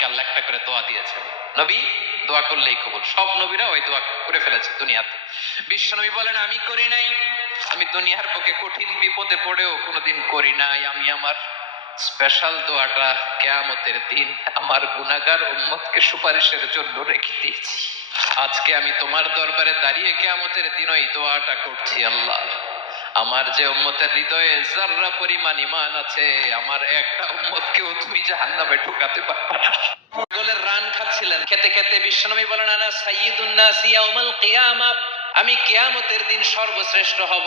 নবীকে আল্লাহ একটা করে দোয়া দিয়েছেন। নবী দোয়া করলেই কবুল। সব নবীরা ওই দোয়া করে ফেলেছে দুনিয়াতে। বিশ্বনবী বলেন আমি করি নাই, আমি দুনিয়ার বুকে কঠিন বিপদে পড়েও কোনোদিন করি নাই। আমি আমার স্পেশাল দোয়াটা কিয়ামতের দিন আমার গুনাহগার উম্মতকে সুপারিশের জন্য রেখে দিয়েছি। আজকে আমি তোমার দরবারে দাঁড়িয়ে কিয়ামতের দিন ওই দোয়াটা করছি। আল্লাহ, আমার যে উম্মতের হৃদয়ে যাররা পরিমাণ ঈমান আছে, আমার একটা উম্মতকেও তুমি জাহান্নামে ঢোকাতে পারবে না। পাগলের রান খাচ্ছিলেন, খেতে খেতে বিশ্বনবী বলেন আনা সাইয়্যিদুন নাস ইয়াউমাল কিয়ামা, আমি কিয়ামতের দিন সর্বশ্রেষ্ঠ হব,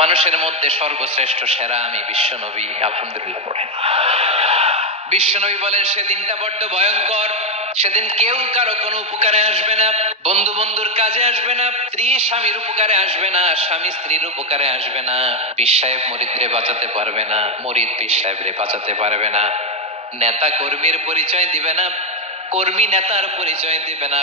মানুষের মধ্যে সর্বশ্রেষ্ঠ সেরা আমি বিশ্বনবী। আলহামদুলিল্লাহ পড়েন। বিশ্বনবী বলেন সেদিনটা বড্ড ভয়ঙ্কর। সেদিন কেউ কারো কোনো উপকারে আসবে না, বন্ধু বন্ধুর কাজে আসবে না, স্ত্রী স্বামীর উপকারে আসবে না, স্বামী স্ত্রীর উপকারে আসবে না, পীর সাহেব মুরিদরে বাঁচাতে পারবে না, মুরিদ পীর সাহেবরে বাঁচাতে পারবে না, নেতা কর্মীর পরিচয় দিবে না, কর্মী নেতার পরিচয় দিবে না,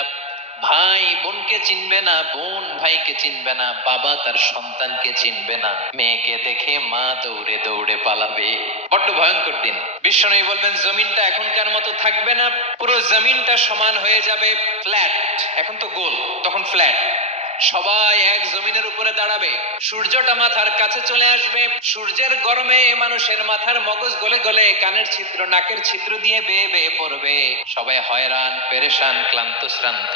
ভাই বোনকে চিনবে না, বোন ভাইকে চিনবে না, বাবা তার সন্তানকে চিনবে না, মেয়েকে দেখে মা দৌড়ে দৌড়ে পালাবে। বড্ড ভয়ঙ্কর দিন। বিশ্বনবী বলবেন জমিনটা এখনকার মতো থাকবে না, পুরো জমিনটা সমান হয়ে যাবে, ফ্ল্যাট। এখন তো গোল, তখন ফ্ল্যাট। সবাই এক জমিনের উপরে দাঁড়াবে, সূর্যটা মাথার কাছে চলে আসবে, সূর্যের গরমে মানুষের মাথার মগজ গলে গলে কানের ছিদ্র নাকের ছিদ্র দিয়ে বেয়ে বেয়ে পড়বে। সবাই হয়রান পেরেশান ক্লান্ত শ্রান্ত।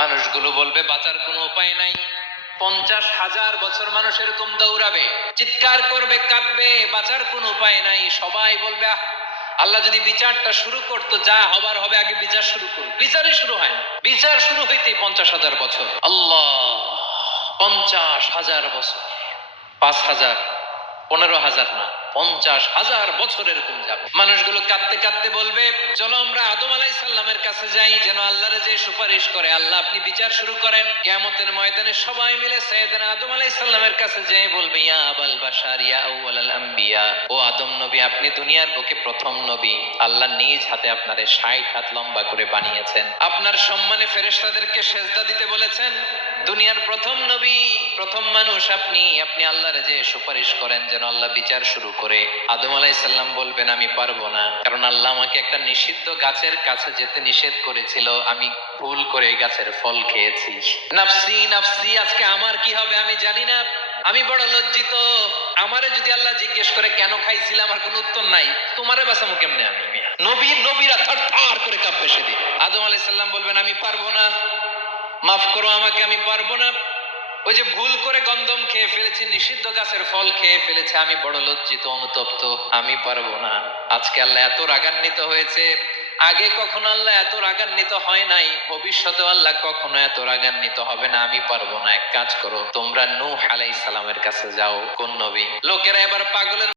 মানুষগুলো বলবে বাঁচার কোনো উপায় নাই। 50,000 বছর মানুষ এরকম দৌড়াবে, চিৎকার করবে, কাঁদবে, বাঁচার কোনো উপায় নাই। সবাই বলবে আল্লাহ যদি বিচারটা শুরু করতো, যা হবার হবে, আগে বিচার শুরু করুন। বিচারই শুরু হয় না, বিচার শুরু হইতেই 50,000 বছর। আল্লাহ, 50,000 বছর, 5,000, 15,000 না, 50,000 বছর এরকম যাবে। মানুষগুলো কাঁদতে কাঁদতে বলবে চলো আমরা আদম আলাইহিস সালামের কাছে যাই, যেন আল্লাহরে যে সুপারিশ করে, আল্লাহ আপনি বিচার শুরু করেন। কিয়ামতের ময়দানে সবাই মিলে সাইয়েদনা আদম আলাইহিস সালামের কাছে যেয়ে বলবে ইয়া আবাল বাশার ইয়া আউয়ালাল আম্বিয়া, ও আদম নবী, আপনি দুনিয়ার বুকে প্রথম নবী। আল্লাহ নিজ হাতে আপনারে 60 হাত লম্বা করে বানিয়েছেন, আপনার সম্মানে ফেরেশতাদেরকে সেজদা দিতে বলেছেন। দুনিয়ার প্রথম নবী, প্রথম মানুষ আপনি, আপনি আল্লাহরে যে সুপারিশ করেন যেন আল্লাহ বিচার শুরু করে। আদম আলাইহিস সালাম বলবেন আমি পারবো না, কারণ আল্লাহ আমাকে একটা নিষিদ্ধ গাছের কাছে যেতে নিষেধ করেছিল, আমি ভুল করে এই গাছের ফল খেয়েছি। নাফসি নাফসি, আজকে আমার কি হবে আমি জানি না, আমি বড় লজ্জিত। আমারে যদি আল্লাহ জিজ্ঞেস করে কেন খাইছিলাম, আমার কোনো উত্তর নাই, তোমারে বাঁচামু কেমনে আমি? নবীরা থারথার করে কাঁপবে সেদিন। আদম আলাইহিস সালাম বলবেন আমি পারবো না, মাফ করো আমাকে, আমি পারবো না। ওই যে ভুল করে গন্ধম খেয়ে ফেলেছি, নিষিদ্ধ গাছের ফল খেয়ে ফেলেছে, আমি বড় লজ্জিত অনুতপ্ত, আমি পারবো না। আজকে আল্লাহ এত রাগান্বিত হয়েছে, আগে কখনো আল্লাহ এত রাগান্বিত হয় নাই, ভবিষ্যতে আল্লাহ কখনো এত রাগান্বিত হবে না। আমি পারবো না, এক কাজ করো, তোমরা নূহ আলাইহিস সালামের কাছে যাও। কোন নবী? লোকেরা এবার পাগলের